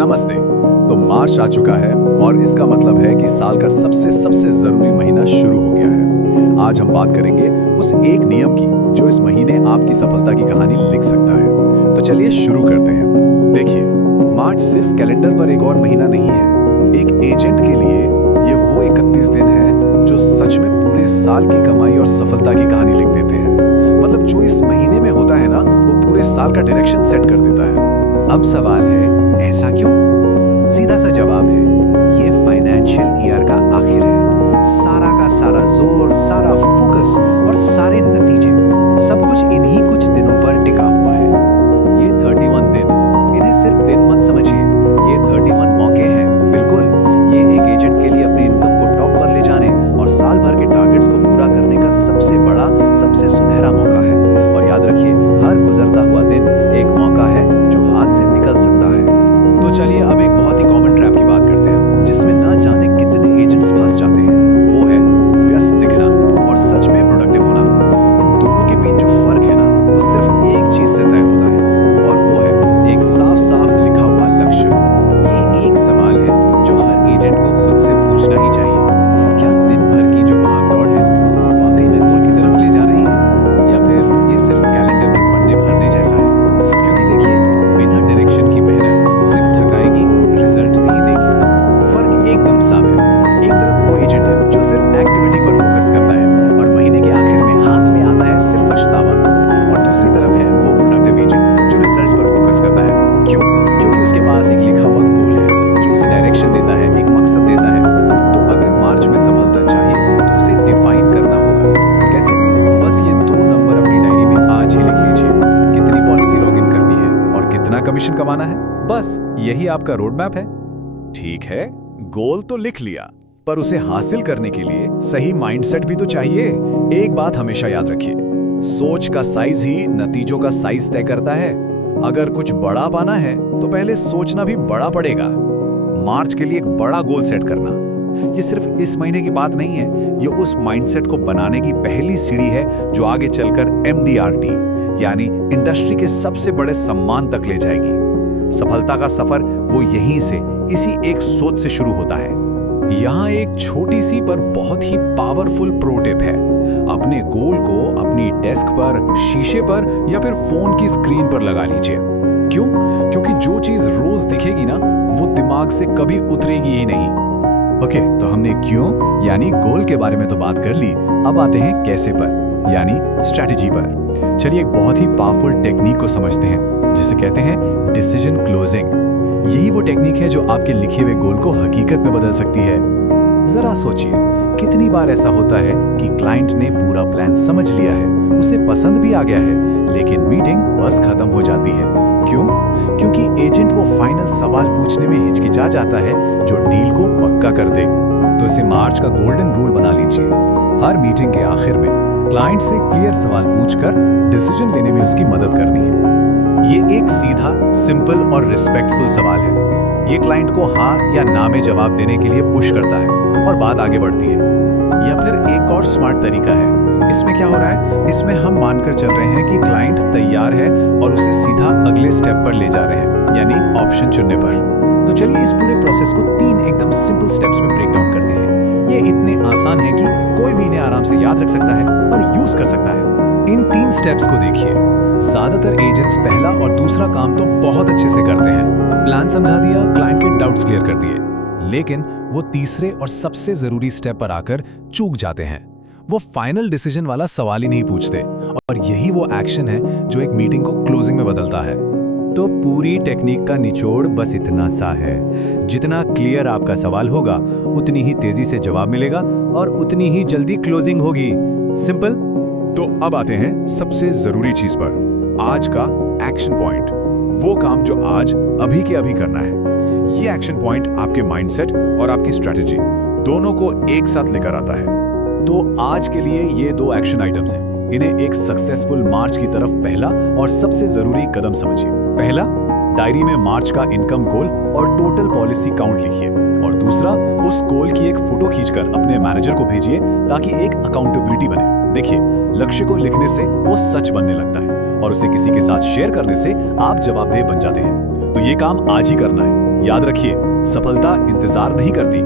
नमस्ते। तो मार्च आ चुका है और इसका मतलब है कि साल का सबसे जरूरी महीना शुरू हो गया है। आज हम बात करेंगे उस एक नियम की जो इस महीने आपकी सफलता की कहानी लिख सकता है। तो चलिए शुरू करते हैं। देखिए, मार्च सिर्फ कैलेंडर पर एक और महीना नहीं है। एक एजेंट के लिए ये वो 31 दिन है जो सच में पूरे साल की कमाई और सफलता की कहानी लिख देते हैं। मतलब जो इस महीने में होता है ना, वो पूरे साल का डायरेक्शन सेट कर देता है। अब सवाल है, ऐसा क्यों? सीधा सा जवाब है, ये फाइनेंशियल ईयर का आखिर है। सारा का सारा जोर, सारा फोकस और सारे नतीजे सब कुछ इन्हीं कुछ दिनों पर टिका हुआ है। ये 31 दिन, इन्हें सिर्फ दिन मत समझिए, ये 31 मौके हैं। बिल्कुल, ये एक एजेंट के लिए अपने इनकम को टॉप पर ले जाने और साल भर के टारगेट्स को पूरा करने का सबसे बड़ा, सबसे सुनहरा मौका है। और याद रखिए, हर गुजरता हुआ दिन एक मौका है जो हाथ से निकल सकता है। तो चलिए अब एक बहुत ही कॉमन ट्रैप की बात करते हैं, जिसमें ना जाने कितने एजेंट्स फंस जाते हैं। वो है व्यस्त दिखना और सच में प्रोडक्टिव होना। इन दोनों के बीच जो फर्क है ना, वो सिर्फ एक चीज से तय होता है, और वो है एक साफ लिखा हुआ लक्ष्य। ये एक सवाल है जो हर एजेंट को खुद से पूछना ही चाहिए। क्या दिन भर की जो भागदौड़ है वो वाकई में गोल की तरफ ले जा रही है, या फिर ये सिर्फ कैलेंडर के पन्ने भरने जैसा है? क्योंकि देखिए, बिना डायरेक्शन की मेहनत सिर्फ थकाएगी, रिजल्ट नहीं देगी। फर्क एकदम साफ है। एक तरफ वो एजेंट है जो सिर्फ एक्टिविटी पर फोकस करता है और महीने के आखिर में हाथ में आता है सिर्फ पछतावा, और दूसरी तरफ है वो प्रोडक्टिव एजेंट जो रिजल्ट्स पर फोकस करता है। क्यों? क्योंकि उसके पास एक लिखा हुआ गोल है जो उसे डायरेक्शन देता है, एक मकसद देता है। तो अगर मार्च में सफलता चाहिए तो उसे डिफाइन करना होगा। कैसे? बस ये 2 नंबर अपनी डायरी में आज ही लिख लीजिए। कितनी पॉलिसी लॉगिन करनी है और कितना कमीशन कमाना है, बस यही आपका रोड मैप है। ठीक है, गोल तो लिख लिया, पर उसे हासिल करने के लिए सही माइंडसेट भी तो चाहिए। एक बात हमेशा याद रखिए, सोच का साइज ही नतीजों का साइज तय करता है। अगर कुछ बड़ा पाना है तो पहले सोचना भी बड़ा पड़ेगा। मार्च के लिए एक बड़ा गोल सेट करना, ये सिर्फ इस महीने की बात नहीं है, ये उस माइंडसेट को बनाने की पहली सीढ़ी है जो आगे चलकर MDRT यानी इंडस्ट्री के सबसे बड़े सम्मान तक ले जाएगी। सफलता का सफर वो यहीं से, इसी एक सोच से शुरू होता है। यहाँ एक छोटी सी पर बहुत ही पावरफुल प्रो टिप है। अपने गोल को अपनी डेस्क पर, शीशे पर या फिर फोन की स्क्रीन पर लगा लीजिए। क्यों? क्योंकि जो चीज रोज दिखेगी ना, वो दिमाग से कभी उतरेगी ही नहीं। ओके, तो हमने क्यों यानी गोल के बारे में तो बात कर ली। अब आते हैं कैसे पर यानी स्ट्रैटेजी पर। चलिए एक बहुत ही पावरफुल टेक्निक को समझते हैं जिसे कहते हैं डिसीजन क्लोजिंग। यही वो टेक्निक है जो आपके लिखे हुए गोल को हकीकत में बदल सकती है। जरा सोचिए, कितनी बार ऐसा होता है कि क्लाइंट ने पूरा प्लान समझ लिया है, उसे पसंद भी आ गया है, लेकिन मीटिंग बस खत्म हो जाती है। क्यों? क्योंकि एजेंट वो फाइनल सवाल पूछने में हिचकिचा जाता है जो डील को पक्का कर दे। तो इसे मार्च का गोल्डन रूल बना लीजिए। हर मीटिंग के आखिर में क्लाइंट से क्लियर सवाल पूछकर डिसीजन लेने में उसकी मदद करनी है। ये एक सीधा, सिंपल और रिस्पेक्टफुल सवाल है। ये क्लाइंट को हाँ या ना में जवाब देने के लिए पुश करता है और बात आगे बढ़ती है। या फिर एक और स्मार्ट तरीका है। इसमें क्या हो रहा है? इसमें हम मानकर चल रहे हैं कि क्लाइंट तैयार है और उसे सीधा अगले स्टेप पर ले जा रहे हैं, यानी ऑप्शन चुनने पर। तो चलिए इस पूरे प्रोसेस को 3 एकदम सिंपल स्टेप्स में ब्रेक डाउन करते हैं। ये इतने आसान है कि कोई भी इन्हें आराम से याद रख सकता है और यूज कर सकता है। इन 3 स्टेप्स को देखिए। ज्यादातर एजेंट्स पहला और दूसरा काम तो बहुत अच्छे से करते हैं, प्लान समझा दिया, क्लाइंट के डाउट्स क्लियर कर दिए, लेकिन वो तीसरे और सबसे जरूरी स्टेप पर आकर चूक जाते हैं। वो फाइनल डिसीजन वाला सवाल ही नहीं पूछते, और यही वो एक्शन है जो एक मीटिंग को क्लोजिंग में बदलता है। तो पूरी टेक्निक का निचोड़ बस इतना सा है, जितना क्लियर आपका सवाल होगा, उतनी ही तेजी से जवाब मिलेगा और उतनी ही जल्दी क्लोजिंग होगी। सिंपल। तो अब आते हैं सबसे जरूरी चीज पर, आज का एक्शन पॉइंट। वो काम जो आज अभी के अभी करना है। ये एक्शन पॉइंट आपके माइंडसेट और आपकी स्ट्रेटेजी दोनों को एक साथ लेकर आता है। तो आज के लिए ये 2 एक्शन आइटम्स हैं। इन्हें एक सक्सेसफुल मार्च की तरफ पहला और सबसे जरूरी कदम समझिए। पहला, डायरी में मार्च का इनकम गोल और टोटल पॉलिसी काउंट लिखिए, और दूसरा, उस गोल की एक फोटो खींचकर अपने मैनेजर को भेजिए ताकि एक अकाउंटेबिलिटी बने। देखिए, लक्ष्य को लिखने से वो सच बनने लगता है और उसे किसी के साथ शेयर करने से आप जवाबदेह बन जाते हैं। तो ये काम आज ही करना है। याद रखिए, सफलता इंतजार नहीं करती,